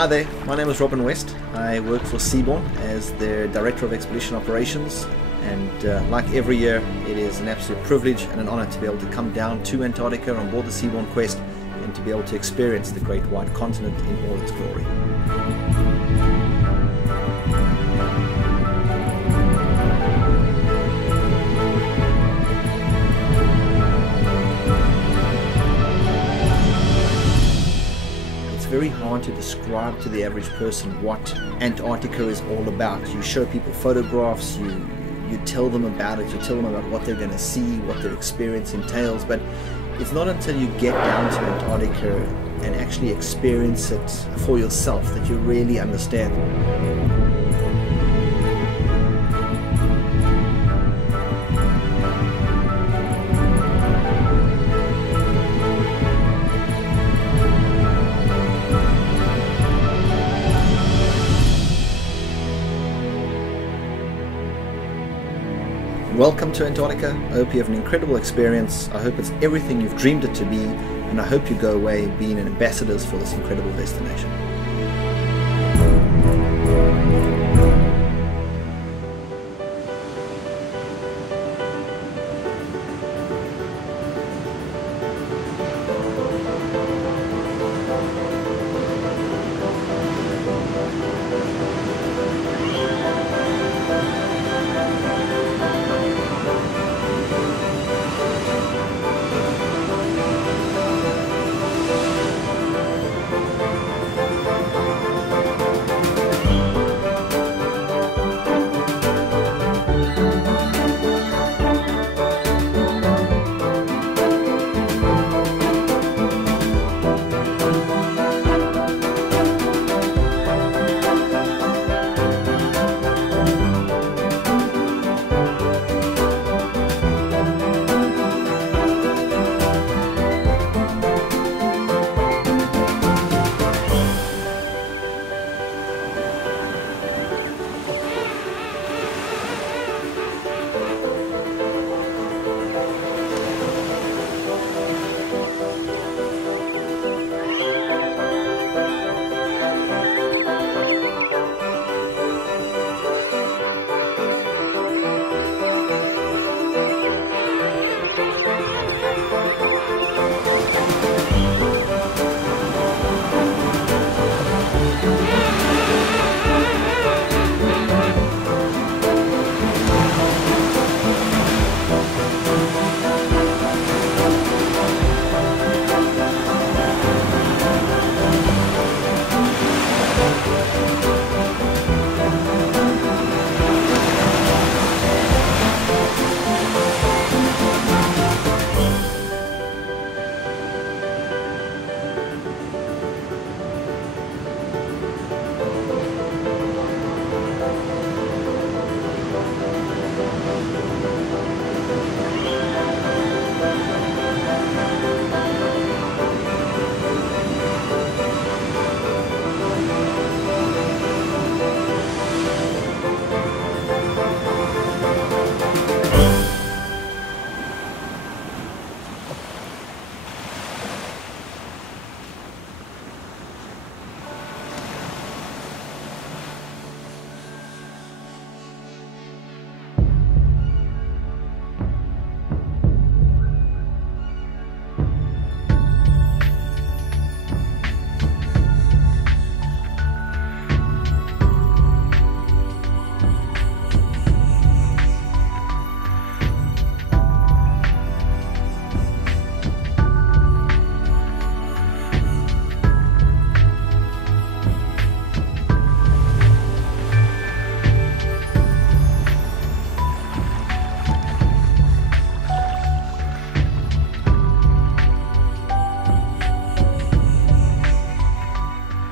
Hi there, my name is Robin West. I work for Seabourn as their Director of Expedition Operations, and like every year it is an absolute privilege and an honor to be able to come down to Antarctica on board the Seabourn Quest and to be able to experience the great white continent in all its glory. Very hard to describe to the average person what Antarctica is all about. You show people photographs, you tell them about it, you tell them about what they're going to see, what their experience entails, but it's not until you get down to Antarctica and actually experience it for yourself that you really understand. Welcome to Antarctica. I hope you have an incredible experience. I hope it's everything you've dreamed it to be, and I hope you go away being ambassadors for this incredible destination.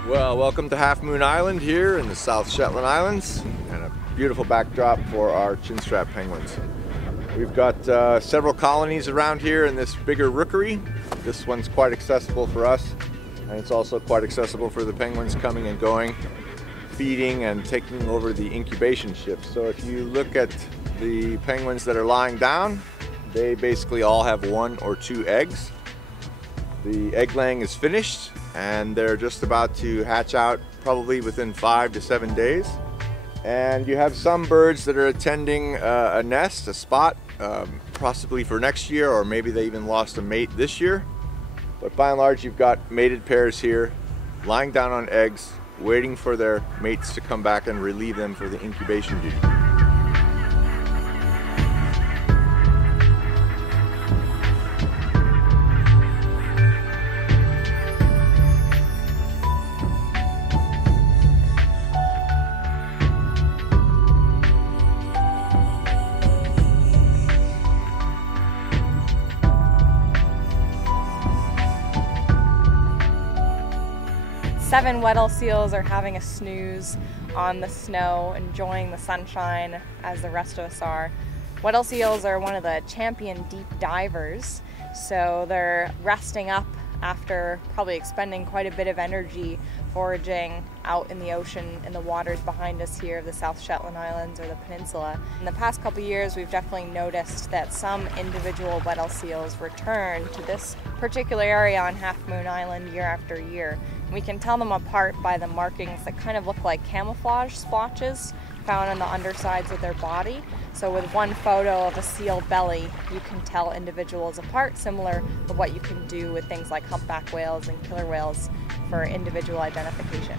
Well, welcome to HALFMOON Island here in the South Shetland Islands, and a beautiful backdrop for our chinstrap penguins. We've got several colonies around here in this bigger rookery. This one's quite accessible for us, and it's also quite accessible for the penguins coming and going, feeding and taking over the incubation shifts. So if you look at the penguins that are lying down, they basically all have 1 or 2 eggs. The egg laying is finished, and they're just about to hatch out probably within 5 to 7 days. And you have some birds that are attending a nest, a spot, possibly for next year, or maybe they even lost a mate this year. But by and large, you've got mated pairs here lying down on eggs, waiting for their mates to come back and relieve them for the incubation duty. Seven Weddell seals are having a snooze on the snow, enjoying the sunshine as the rest of us are. Weddell seals are one of the champion deep divers, so they're resting up after probably expending quite a bit of energy foraging out in the ocean, in the waters behind us here of the South Shetland Islands or the peninsula. In the past couple years, we've definitely noticed that some individual Weddell seals return to this particular area on HALFMOON Island year after year. We can tell them apart by the markings that kind of look like camouflage splotches found on the undersides of their body. So with one photo of a seal belly, you can tell individuals apart, similar to what you can do with things like humpback whales and killer whales for individual identification.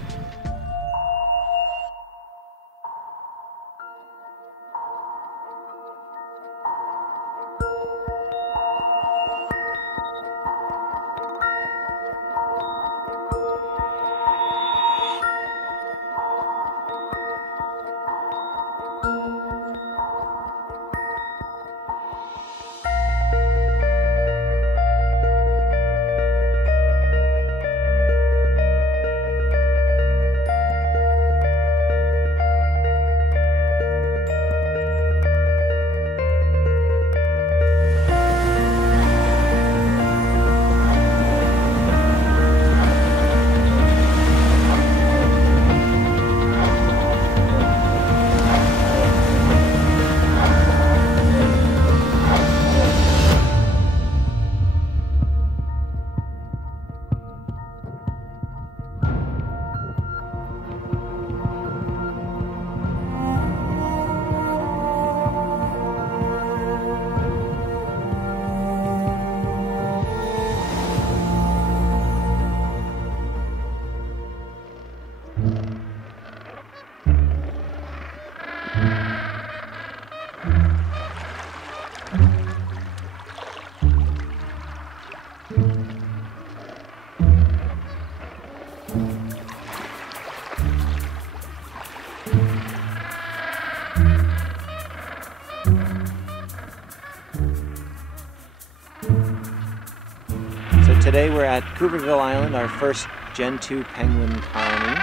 Today we're at CUVERVILLE Island, our first Gen 2 penguin colony,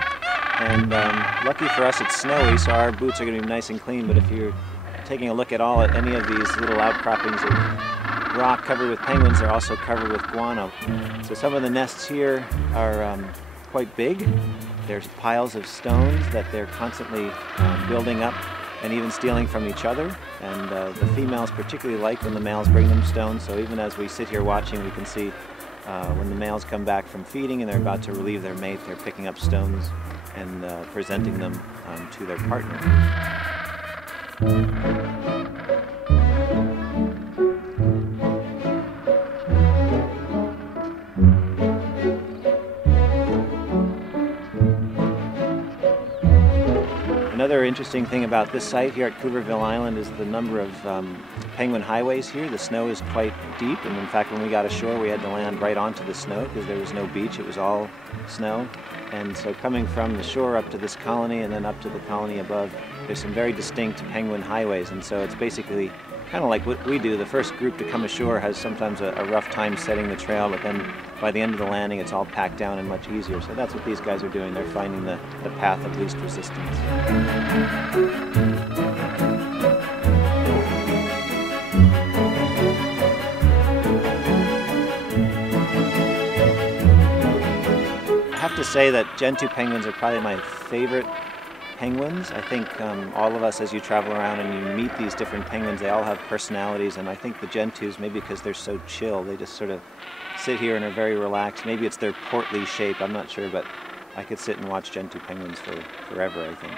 and lucky for us it's snowy, so our boots are going to be nice and clean. But if you're taking a look at any of these little outcroppings of rock covered with penguins, they're also covered with guano. So some of the nests here are quite big. There's piles of stones that they're constantly building up and even stealing from each other. And the females particularly like when the males bring them stones, so even as we sit here watching, we can see when the males come back from feeding and they're about to relieve their mate, they're picking up stones and presenting them to their partner. Another interesting thing about this site here at CUVERVILLE Island is the number of penguin highways here. The snow is quite deep, and in fact when we got ashore we had to land right onto the snow because there was no beach, it was all snow. And so coming from the shore up to this colony and then up to the colony above, there's some very distinct penguin highways, and so it's basically kind of like what we do. The first group to come ashore has sometimes a rough time setting the trail, but then by the end of the landing it's all packed down and much easier. So that's what these guys are doing. They're finding the path of least resistance. I have to say that Gen 2 penguins are probably my favorite penguins. I think all of us, as you travel around and you meet these different penguins, they all have personalities, and I think the Gentoos, maybe because they're so chill, they just sort of sit here and are very relaxed. Maybe it's their portly shape, I'm not sure, but I could sit and watch Gentoo penguins for forever, I think.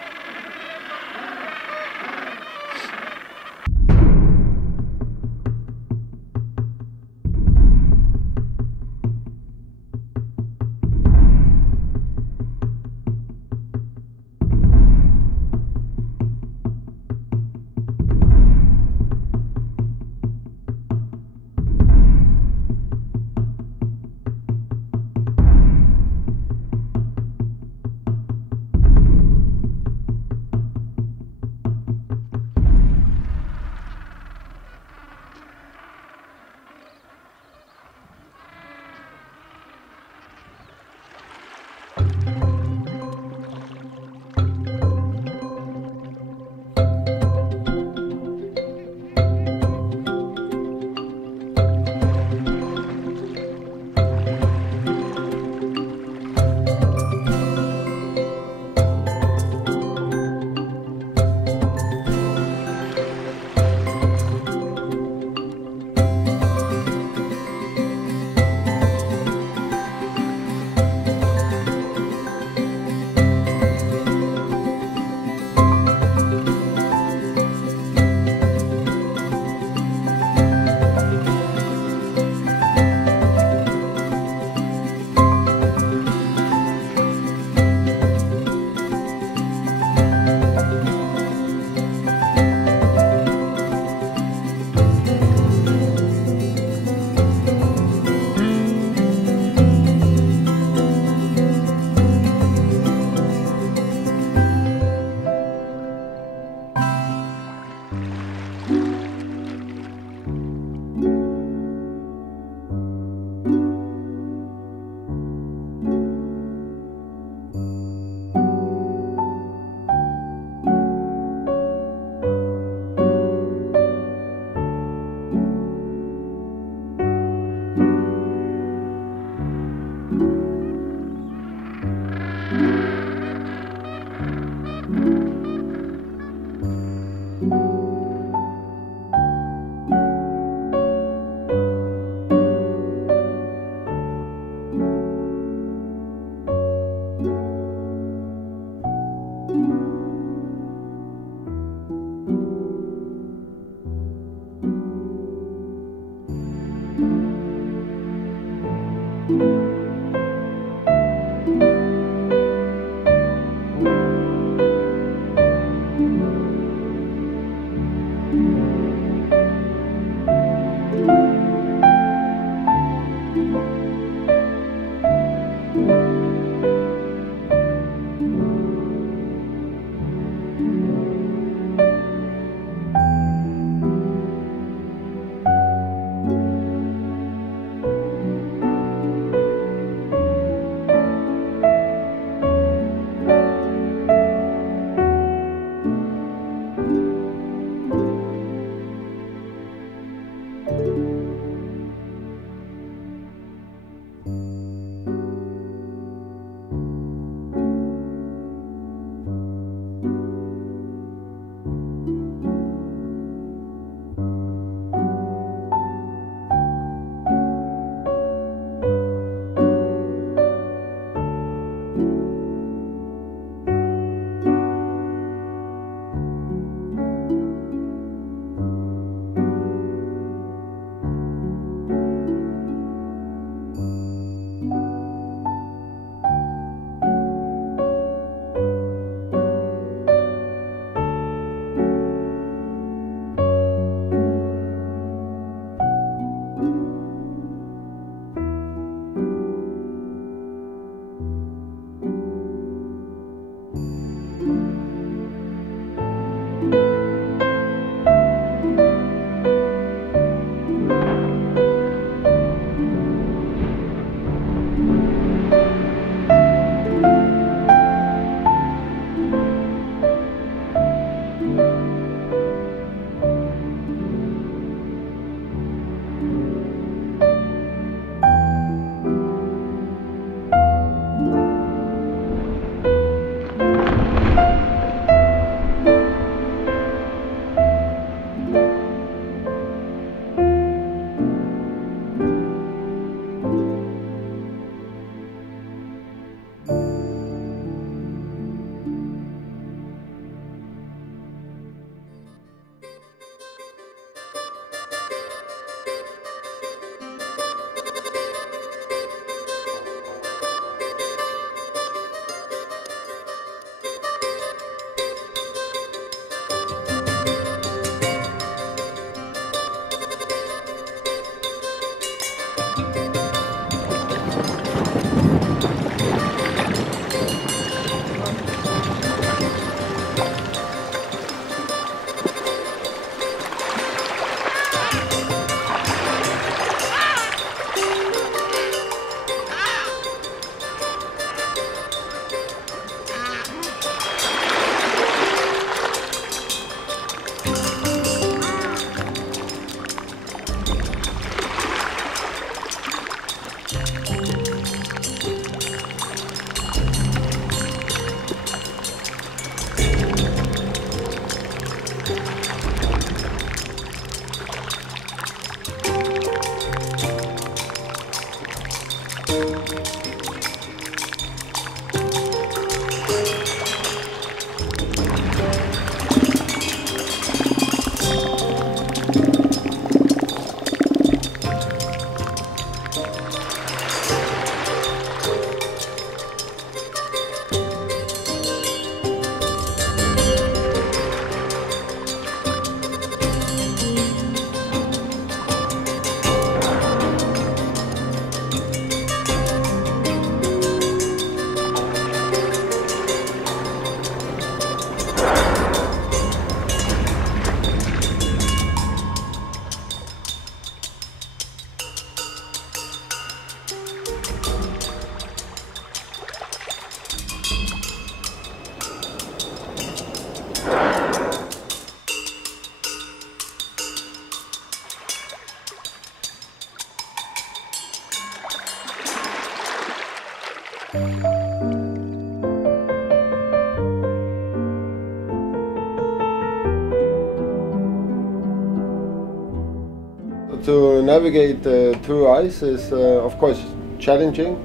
To navigate through ice is of course challenging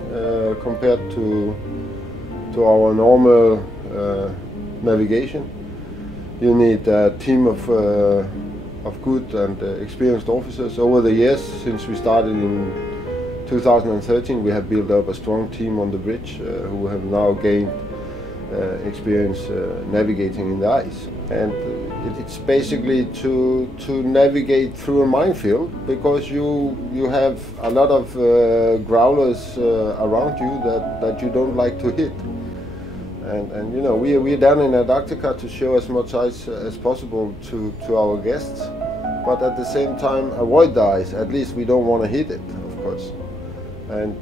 compared to our normal navigation. You need a team of good and experienced officers. Over the years, since we started in 2013, we have built up a strong team on the bridge who have now gained experience navigating in the ice. And it's basically to navigate through a minefield, because you have a lot of growlers around you that you don't like to hit. And you know, we're down in Antarctica to show as much ice as possible to our guests, but at the same time avoid the ice. At least we don't want to hit it, of course. And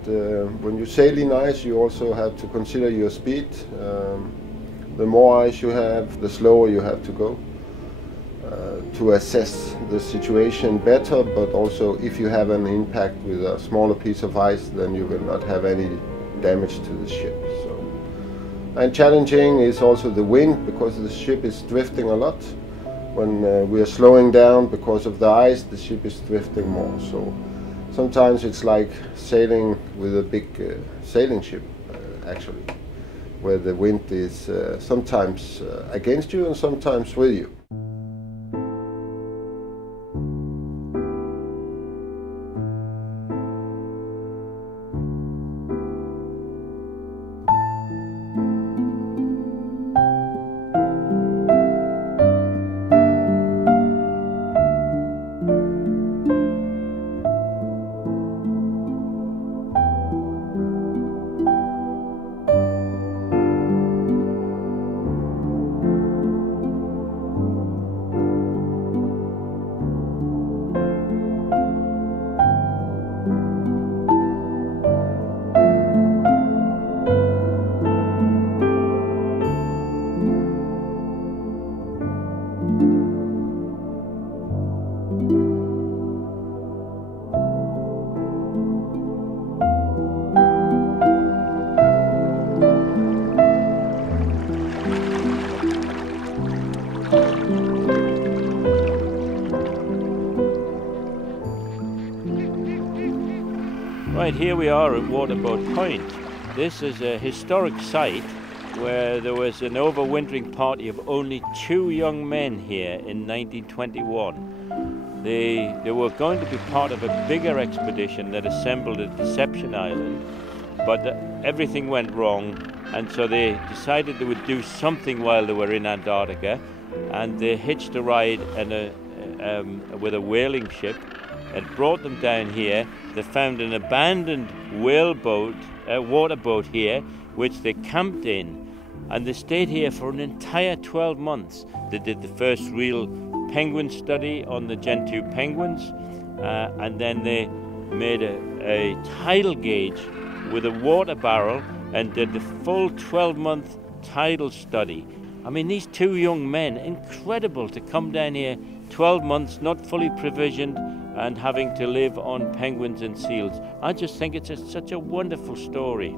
when you sail in ice, you also have to consider your speed. The more ice you have, the slower you have to go to assess the situation better, but also if you have an impact with a smaller piece of ice, then you will not have any damage to the ship. And challenging is also the wind, because the ship is drifting a lot. When we are slowing down because of the ice, the ship is drifting more. So sometimes it's like sailing with a big sailing ship, actually, where the wind is sometimes against you and sometimes with you. Right, here we are at WATERBOAT Point. This is a historic site where there was an overwintering party of only 2 young men here in 1921. They were going to be part of a bigger expedition that assembled at Deception Island, but everything went wrong, and so they decided they would do something while they were in Antarctica, and they hitched a ride with a whaling ship. It brought them down here. They found an abandoned waterboat here, which they camped in, and they stayed here for an entire 12 months. They did the first real penguin study on the Gen 2 penguins, and then they made a tidal gauge with a water barrel and did the full 12-month tidal study. I mean, these 2 young men, incredible to come down here 12 months, not fully provisioned, and having to live on penguins and seals. I just think it's such a wonderful story.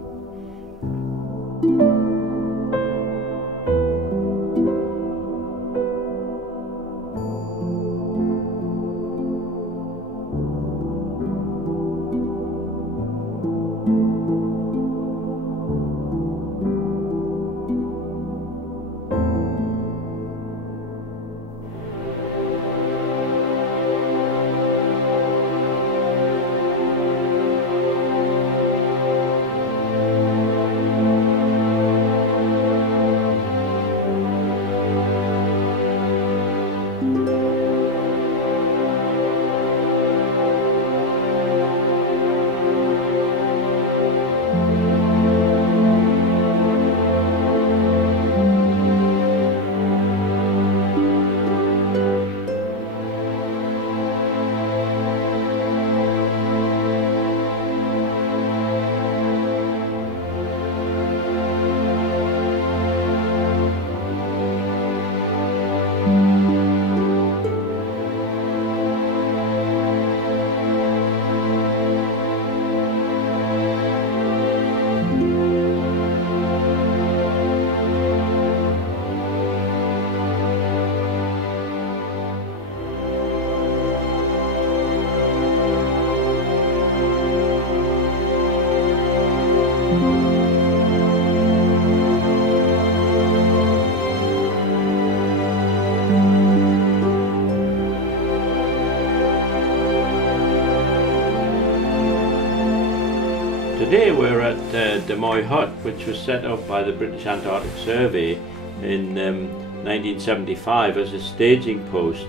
Today we're at the Moy Hut, which was set up by the British Antarctic Survey in 1975 as a staging post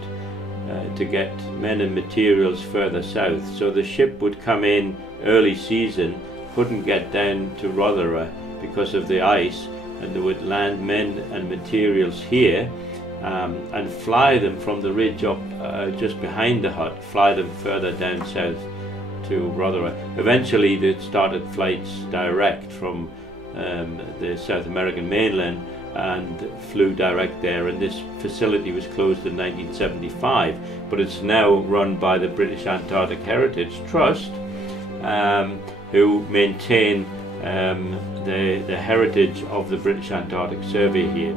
to get men and materials further south. So the ship would come in early season, couldn't get down to Rothera because of the ice, and they would land men and materials here and fly them from the ridge up just behind the hut, fly them further down south to Rothera. Eventually they started flights direct from the South American mainland and flew direct there, and this facility was closed in 1975, but it's now run by the British Antarctic Heritage Trust, who maintain the heritage of the British Antarctic Survey here.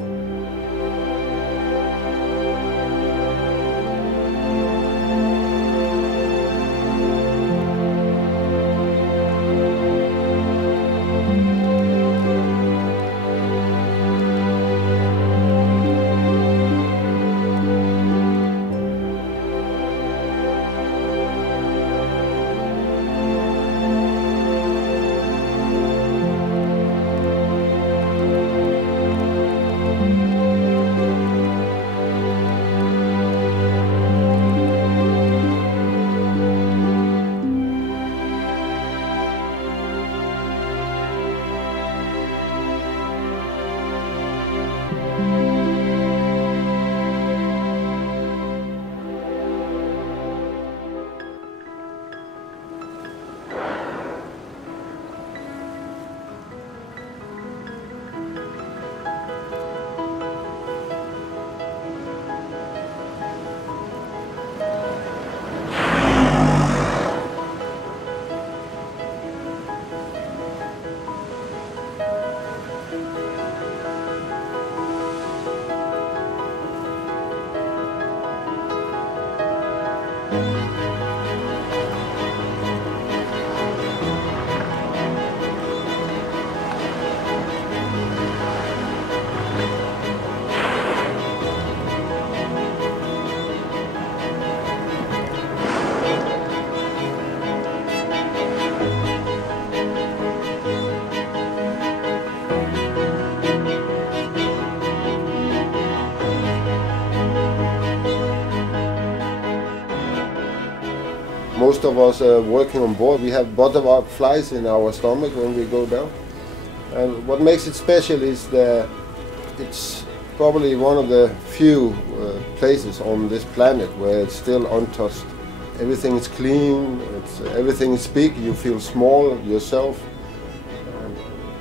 Most of us working on board, we have butterflies flies in our stomach when we go down. And what makes it special is that it's probably one of the few places on this planet where it's still untouched. Everything is clean, everything is big, you feel small yourself.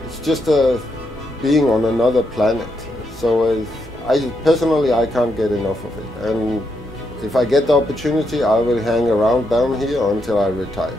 It's just being on another planet. So personally, I can't get enough of it. And if I get the opportunity, I will hang around down here until I retire.